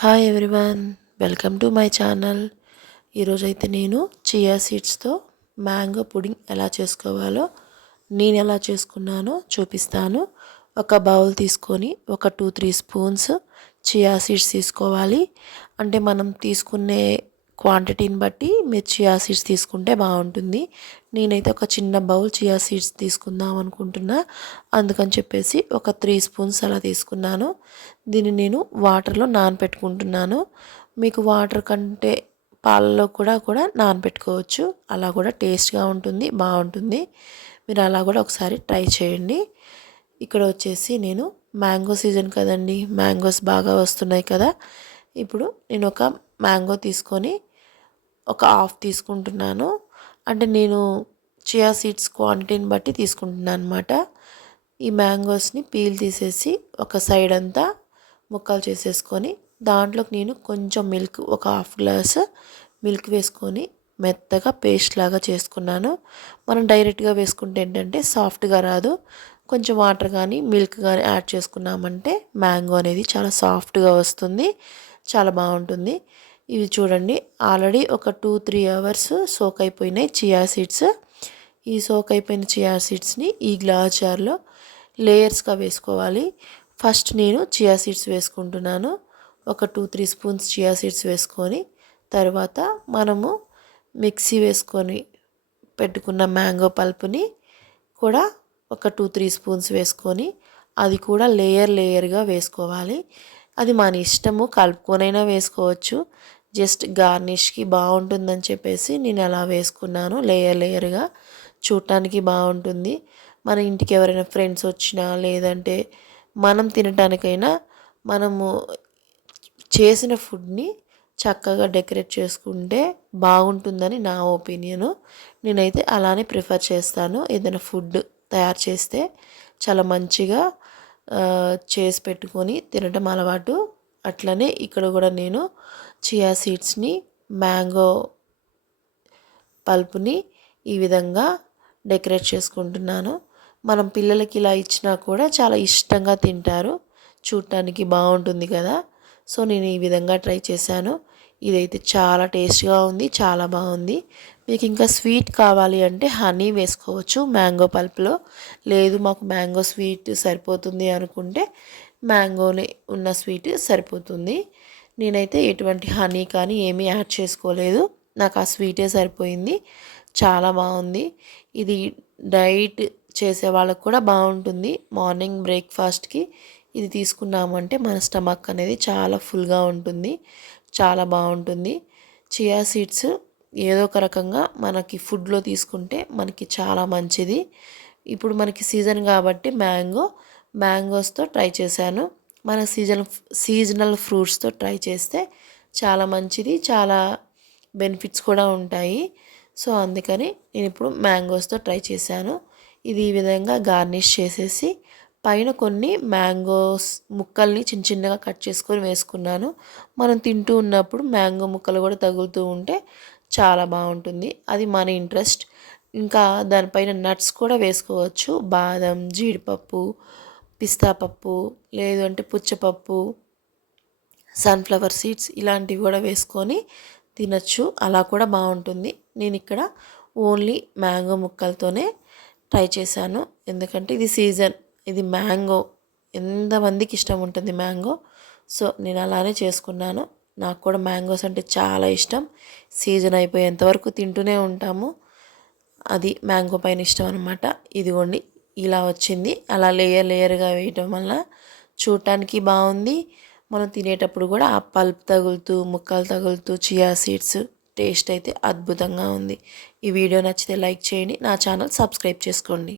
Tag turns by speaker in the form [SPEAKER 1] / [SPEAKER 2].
[SPEAKER 1] Hi everyone welcome to my channel ఈరోజైతే నేను chia సీడ్స్తో mango pudding ఎలా చేసుకోవాలో నేను ఎలా చేసుకున్నానో చూపిస్తాను. ఒక బౌల్ తీసుకొని ఒక two three spoons chia seeds తీసుకోవాలి. అంటే మనం తీసుకునే క్వాంటిటీని బట్టి మీరు చియా సీడ్స్ తీసుకుంటే బాగుంటుంది. నేనైతే ఒక చిన్న బౌల్ చియా సీడ్స్ తీసుకుందాం అనుకుంటున్నా. అందుకని చెప్పేసి ఒక త్రీ స్పూన్స్ అలా తీసుకున్నాను. దీన్ని నేను వాటర్లో నానపెట్టుకుంటున్నాను. మీకు వాటర్ కంటే పాలలో కూడా కూడా నానపెట్టుకోవచ్చు. అలా కూడా టేస్ట్గా ఉంటుంది బాగుంటుంది. మీరు అలా కూడా ఒకసారి ట్రై చేయండి. ఇక్కడ వచ్చేసి నేను మ్యాంగో సీజన్ కదండి. మ్యాంగోస్ బాగా వస్తున్నాయి కదా. ఇప్పుడు నేను ఒక మ్యాంగో తీసుకొని ఒక హాఫ్ తీసుకుంటున్నాను. అంటే నేను చియా సీడ్స్ క్వాంటిటీని బట్టి తీసుకుంటున్నాను అనమాట ఈ మ్యాంగోస్ని పీల్ తీసేసి ఒక సైడ్ అంతా ముక్కలు చేసేసుకొని దాంట్లోకి నేను కొంచెం మిల్క్ ఒక హాఫ్ గ్లాస్ మిల్క్ వేసుకొని మెత్తగా పేస్ట్ లాగా చేసుకున్నాను. మనం డైరెక్ట్గా వేసుకుంటే ఏంటంటే సాఫ్ట్గా రాదు. కొంచెం వాటర్ కానీ మిల్క్ కానీ యాడ్ చేసుకున్నామంటే మ్యాంగో అనేది చాలా సాఫ్ట్గా వస్తుంది. చాలా బాగుంటుంది. ఇవి చూడండి. ఆల్రెడీ ఒక టూ త్రీ అవర్స్ సోక్ అయిపోయినాయి చియా సీడ్స్. ఈ సోక్ అయిపోయిన చియా సీడ్స్ని ఈ గ్లాస్ జార్లో లేయర్స్గా వేసుకోవాలి. ఫస్ట్ నేను చియా సీడ్స్ వేసుకుంటున్నాను. ఒక two three spoons chia seeds వేసుకొని తర్వాత మనము మిక్సీ వేసుకొని పెట్టుకున్న మ్యాంగో పల్పుని కూడా ఒక టూ త్రీ స్పూన్స్ వేసుకొని అది కూడా లేయర్ లేయర్గా వేసుకోవాలి. అది మన ఇష్టము కలుపుకొనైనా వేసుకోవచ్చు. జస్ట్ గార్నిష్కి బాగుంటుందని చెప్పేసి నేను అలా వేసుకున్నాను లేయర్ లేయర్గా. చూడటానికి బాగుంటుంది. మన ఇంటికి ఎవరైనా ఫ్రెండ్స్ వచ్చినా లేదంటే మనం తినటానికైనా మనము చేసిన ఫుడ్ని చక్కగా డెకరేట్ చేసుకుంటే బాగుంటుందని నా ఒపీనియను. నేనైతే అలానే ప్రిఫర్ చేస్తాను. ఏదైనా ఫుడ్ తయారు చేస్తే చాలా మంచిగా చేసి పెట్టుకొని తినటం అలవాటు. అట్లనే ఇక్కడ కూడా నేను చియా సీడ్స్ని మ్యాంగో పల్పుని ఈ విధంగా డెకరేట్ చేసుకుంటున్నాను. మనం పిల్లలకి ఇలా ఇచ్చినా కూడా చాలా ఇష్టంగా తింటారు. చూడటానికి బాగుంటుంది కదా. సో నేను ఈ విధంగా ట్రై చేశాను. ఇదైతే చాలా టేస్ట్గా ఉంది చాలా బాగుంది. మీకు ఇంకా స్వీట్ కావాలి అంటే హనీ వేసుకోవచ్చు మ్యాంగో పల్ప్లో. లేదు మాకు మ్యాంగో స్వీట్ సరిపోతుంది అనుకుంటే మ్యాంగోని ఉన్న స్వీట్ సరిపోతుంది. నేనైతే ఎటువంటి హనీ కానీ ఏమీ యాడ్ చేసుకోలేదు. నాకు ఆ స్వీటే సరిపోయింది. చాలా బాగుంది. ఇది డైట్ చేసే వాళ్ళకు కూడా బాగుంటుంది. మార్నింగ్ బ్రేక్ఫాస్ట్కి ఇది తీసుకున్నామంటే మన స్టమక్ అనేది చాలా ఫుల్గా ఉంటుంది. చాలా బాగుంటుంది. చియా సీడ్స్ ఏదో ఒక రకంగా మనకి ఫుడ్లో తీసుకుంటే మనకి చాలా మంచిది. ఇప్పుడు మనకి సీజన్ కాబట్టి మ్యాంగో మ్యాంగోస్తో ట్రై చేశాను. మన సీజన్ సీజనల్ ఫ్రూట్స్తో ట్రై చేస్తే చాలా మంచిది చాలా బెనిఫిట్స్ కూడా ఉంటాయి. సో అందుకని నేను ఇప్పుడు మ్యాంగోస్తో ట్రై చేశాను. ఇది ఈ విధంగా గార్నిష్ చేసేసి పైన కొన్ని మ్యాంగోస్ ముక్కల్ని చిన్న చిన్నగా కట్ చేసుకొని వేసుకున్నాను. మనం తింటూ ఉన్నప్పుడు మ్యాంగో ముక్కలు కూడా తగులుతూ ఉంటే చాలా బాగుంటుంది. అది మన ఇంట్రెస్ట్. ఇంకా దానిపైన నట్స్ కూడా వేసుకోవచ్చు. బాదం జీడిపప్పు పిస్తా పప్పు లేదు అంటే పుచ్చపప్పు సన్ఫ్లవర్ సీడ్స్ ఇలాంటివి కూడా వేసుకొని తినచ్చు. అలా కూడా బాగుంటుంది. నేను ఇక్కడ ఓన్లీ మ్యాంగో ముక్కలతోనే ట్రై చేశాను. ఎందుకంటే ఇది సీజన్. ఇది మ్యాంగో. ఎంతమందికి ఇష్టం ఉంటుంది మ్యాంగో? సో నేను అలానే చేసుకున్నాను. నాకు కూడా మ్యాంగోస్ అంటే చాలా ఇష్టం. సీజన్ అయిపోయేంత వరకు తింటూనే ఉంటాము. అది మ్యాంగో పైన ఇష్టం అనమాట ఇదిగోండి. ఇలా వచ్చింది. అలా లేయర్ లేయర్గా వేయటం వల్ల చూడటానికి బాగుంది. మనం తినేటప్పుడు కూడా ఆ పల్ప్ తగులుతూ ముక్కలు తగులుతూ చియా సీడ్స్ టేస్ట్ అయితే అద్భుతంగా ఉంది. ఈ వీడియో నచ్చితే లైక్ చేయండి. నా ఛానల్ సబ్స్క్రైబ్ చేసుకోండి.